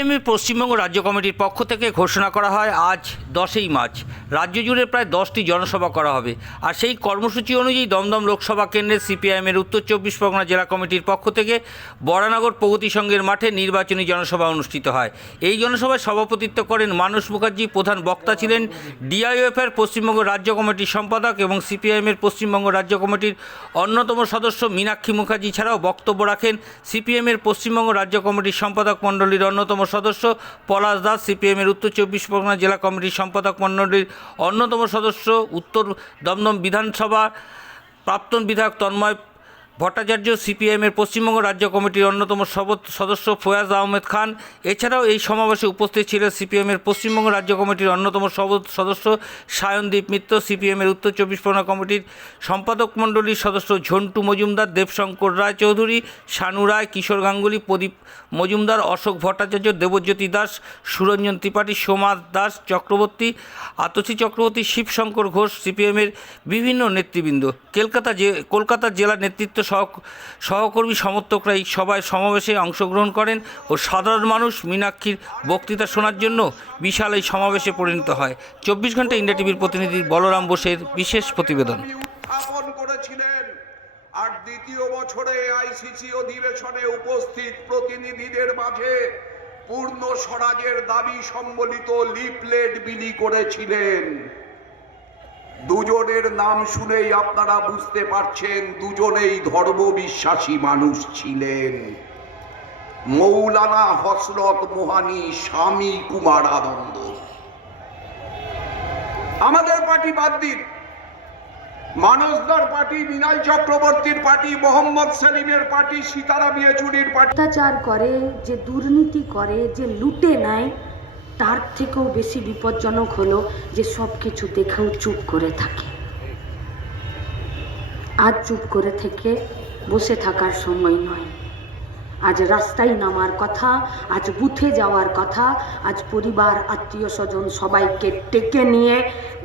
MA Paschimbanga রাজ্য কমিটির পক্ষ থেকে ঘোষণা করা হয়, আজ দশই মার্চ। রাজ্য জুড়ে প্রায় দশটি জনসভা করা হবে। আর সেই কর্মসূচি অনুযায়ী দমদম লোকসভা কেন্দ্রের সিপিআইএমের উত্তর চব্বিশ পরগনা জেলা কমিটির পক্ষ থেকে বরানগর প্রগতি সংঘের মাঠে নির্বাচনী জনসভা অনুষ্ঠিত হয়। এই জনসভায় সভাপতিত্ব করেন মানস মুখার্জি, প্রধান বক্তা ছিলেন ডিআইএফের পশ্চিমবঙ্গ রাজ্য কমিটির সম্পাদক এবং সিপিআইএমের পশ্চিমবঙ্গ রাজ্য কমিটির অন্যতম সদস্য মীনাক্ষী মুখার্জি ছাড়াও বক্তব্য রাখেন সিপিএমের পশ্চিমবঙ্গ রাজ্য কমিটির সম্পাদক মণ্ডলীর অন্যতম সদস্য পলাশ দাস সিপিএমের উত্তর চব্বিশ পরগনা জেলা কমিটির সম্পাদক মণ্ডলীর অন্যতম সদস্য, উত্তর দমদম বিধানসভা প্রাক্তন বিধায়ক তন্ময় ভট্টাচার্য সিপিএমের পশ্চিমবঙ্গ রাজ্য কমিটির অন্যতম সদস্য ফয়াজ আহমেদ খান। এছাড়াও এই সমাবেশে উপস্থিত ছিলেন সিপিএমের পশ্চিমবঙ্গ রাজ্য কমিটির অন্যতম সদস্য সায়নদীপ মিত্র সিপিএমের উত্তর চব্বিশ পরগনা কমিটির সম্পাদক মণ্ডলীর সদস্য ঝন্টু মজুমদার, দেবশঙ্কর রায় চৌধুরী শানু রায়, কিশোর গাঙ্গুলি, প্রদীপ মজুমদার, অশোক ভট্টাচার্য, দেবজ্যোতি দাস, সুরঞ্জন ত্রিপাঠী, সোমা দাস চক্রবর্তী, আতসী চক্রবর্তী, শিবশঙ্কর ঘোষ সিপিএমের বিভিন্ন নেতৃবৃন্দ। কলকাতা যে কলকাতা জেলা নেতৃত্ব সহকর্মী সমর্থকরা এই সভায় সমাবেশে অংশগ্রহণ করেন ও সাধারণ মানুষ মীনাক্ষীর বক্তৃতা শোনার জন্য বিশাল এই সমাবেশে পরিণত হয়। চব্বিশ ঘণ্টা ইন্ডিয়া টিভির প্রতিনিধি বলরাম বোসের বিশেষ প্রতিবেদন। করেছিলেন আর দ্বিতীয় বছরে আইসিসি অধিবেশনে উপস্থিত প্রতিনিধিদের মাঝে পূর্ণ স্বরাজের দাবি সম্বলিত লিফলেট বিলি করেছিলেন। দুজনের নাম শুনেই আপনারা বুঝতে পারছেন, দুজনেই ধর্মবিশ্বাসী মানুষ ছিলেন। মৌলানা হসরত মোহানি স্বামী কুমার আনন্দ আমাদের পার্টি বাদ দিন। মানসদার পার্টি বিনয় চক্রবর্তীর পার্টি, মোহাম্মদ সেলিমের পার্টি, সীতারাম ইয়েচুরির পার্টি। অত্যাচার করে, যে দুর্নীতি করে, যে লুটে নেয় তার থেকেও বেশি বিপজ্জনক হলো যে সব কিছু দেখেও চুপ করে থাকে। আজ চুপ করে থেকে বসে থাকার সময় নয়। আজ রাস্তায় নামার কথা, আজ বুথে যাওয়ার কথা, আজ পরিবার আত্মীয় স্বজন সবাইকে টেকে নিয়ে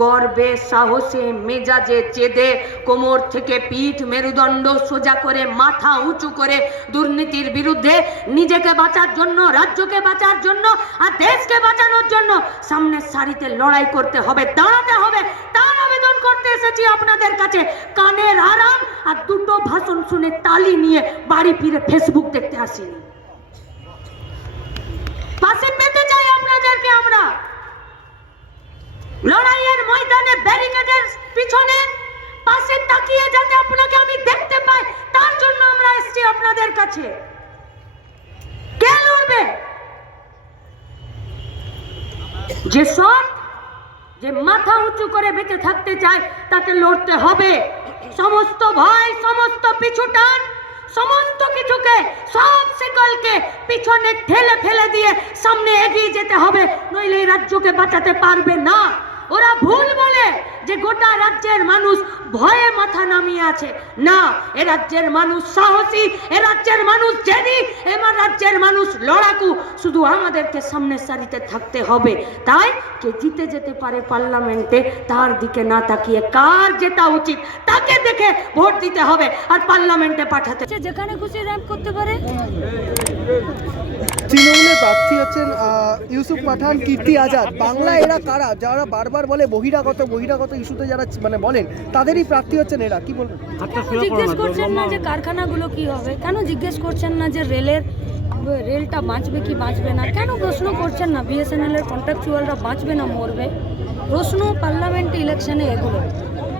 গর্বে, সাহসে, মেজাজে, চেদে, কোমর থেকে পিঠ মেরুদণ্ড সোজা করে, মাথা উঁচু করে দুর্নীতির বিরুদ্ধে নিজেকে বাঁচার জন্য, রাজ্যকে বাঁচার জন্য আর দেশকে বাঁচানোর জন্য সামনের সারিতে লড়াই করতে হবে, দাঁড়াতে হবে, তার আবেদন করতে এসেছি আপনাদের কাছে। কানের আরাম আর দুটো ভাষণ শুনে তালি নিয়ে বাড়ি ফিরে ফেসবুক দেখতে আসিনি। পাশে পেতে চাই আপনাদেরকে আমরা। লড়াইয়ের ময়দানে ব্যারিকেডের পিছনে পাশে তাকিয়ে যাতে আপনাকে আমি দেখতে পাই, তার জন্য আমরা এসেছি আপনাদের কাছে। কে লড়বে? যে সৎ যে মাথা উঁচু করে বেঁচে থাকতে চায়, তাকে লড়তে হবে। সমস্ত ভয়, সমস্ত পিছুটান সমস্ত কিছুকে, সব শিকলকে পিছনে ঠেলে ফেলে দিয়ে সামনে এগিয়ে যেতে হবে, নইলে এই রাজ্যকে বাঁচাতে পারবে না। ওরা ভুল বলে যে গোটা রাজ্যের মানুষ ভয়ে মাথা নামিয়ে আছে। না, এ রাজ্যের মানুষ সাহসী, এ রাজ্যের মানুষ জেনি এবার রাজ্যের মানুষ লড়াকু শুধু আমাদেরকে সামনের সারিতে থাকতে হবে। তাই কে জিতে যেতে পারে পার্লামেন্টে তার দিকে না তাকিয়ে কার জেতা উচিত তাকে দেখে ভোট দিতে হবে আর পার্লামেন্টে পাঠাতে। যেখানে খুশি র্যাম্প করতে পারে। তৃণমূলের প্রার্থী হচ্ছেন ইউসুফ পাঠান কীর্তি আজাদ। বাংলা এরা কারা? যারা বারবার বলে বহিরাগত বহিরাগত ইস্যুতে যারা মানে বলেন তাদেরই প্রার্থী হচ্ছেন এরা। কি বলবেন? জিজ্ঞেস করছেন না যে কারখানাগুলো কি হবে? কেন জিজ্ঞেস করছেন না যে রেলের রেলটা বাঁচবে কি বাঁচবে না? কেন প্রশ্ন করছেন না? বিএসএনএল এর কন্ট্রাকচুয়ালরা বাঁচবে না মরবে? প্রশ্ন পার্লামেন্ট ইলেকশনে এগুলো।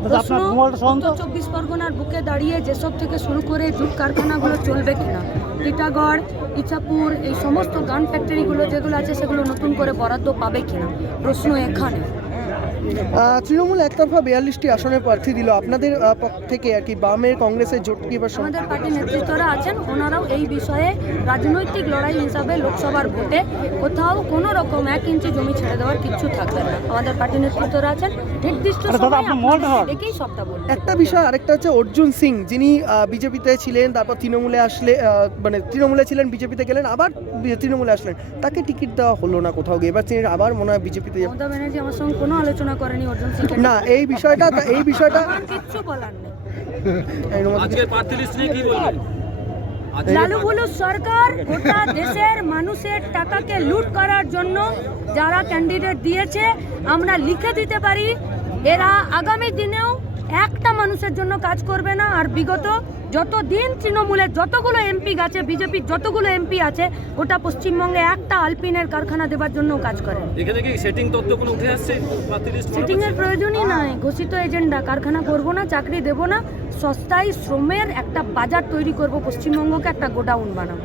প্রশ্ন উত্তর চব্বিশ পরগনার বুকে দাঁড়িয়ে যেসব থেকে শুরু করে জুট কারখানাগুলো চলবে কিনা? টিটাগড় ইছাপুর এই সমস্ত গান ফ্যাক্টরিগুলো যেগুলো আছে সেগুলো নতুন করে বরাদ্দ পাবে কিনা? প্রশ্ন এখানে। তৃণমূল একতরফা বিয়াল্লিশটি আসনের প্রার্থী দিল। আপনাদের পক্ষ থেকে আর কি বামের কংগ্রেসের জোট কি এবার আমাদের পার্টির নেতৃত্বরা আছেন ওনারাও এই বিষয়ে রাজনৈতিক লড়াই হিসাবে লোকসভার ভোটে কোথাও কোনো রকম এক ইঞ্চি জমি ছেড়ে দেওয়ার কিছু থাকবে না। আমাদের পার্টির নেতৃত্বরা আছেন নির্দিষ্ট সময় সবটা বলবেন একটা বিষয় আরেকটা হচ্ছে অর্জুন সিং যিনি বিজেপিতে ছিলেন তারপর তৃণমূলে আসলে মানে তৃণমূলে ছিলেন বিজেপিতে গেলেন আবার তৃণমূলে আসলেন। তাকে টিকিট দেওয়া হলো না কোথাও গিয়ে। এবার তিনি আবার মনে হয় বিজেপিতে মমতা ব্যানার্জি আমার সঙ্গে কোনো আলোচনা করেনি অর্জুন সিং না এই বিষয়টা এই বিষয়টা কিচ্ছু বলার নেই। এর মধ্যে আজকের প্রার্থী লিস্ট নিয়ে কি বলবেন? লালু ভুলু সরকার গোটা দেশের মানুষের টাকাকে লুট করার জন্য যারা ক্যান্ডিডেট দিয়েছে আমরা লিখে দিতে পারি এরা আগামী দিনেও একটা মানুষের জন্য কাজ করবে না আর বিগত যত দিন তৃণমূলের যতগুলো এমপি গেছে বিজেপির যতগুলো এমপি আছে গোটা পশ্চিমবঙ্গে একটা আলপিনের কারখানা দেবার জন্য কাজ করে এখানে কি সেটিং তথ্য কোনো উঠে আসছে লিস্ট এর প্রয়োজনই নাই ঘোষিত এজেন্ডা কারখানা করব না চাকরি দেব না সস্তায় শ্রমের একটা বাজার তৈরি করব পশ্চিমবঙ্গকে একটা গোডাউন বানাবো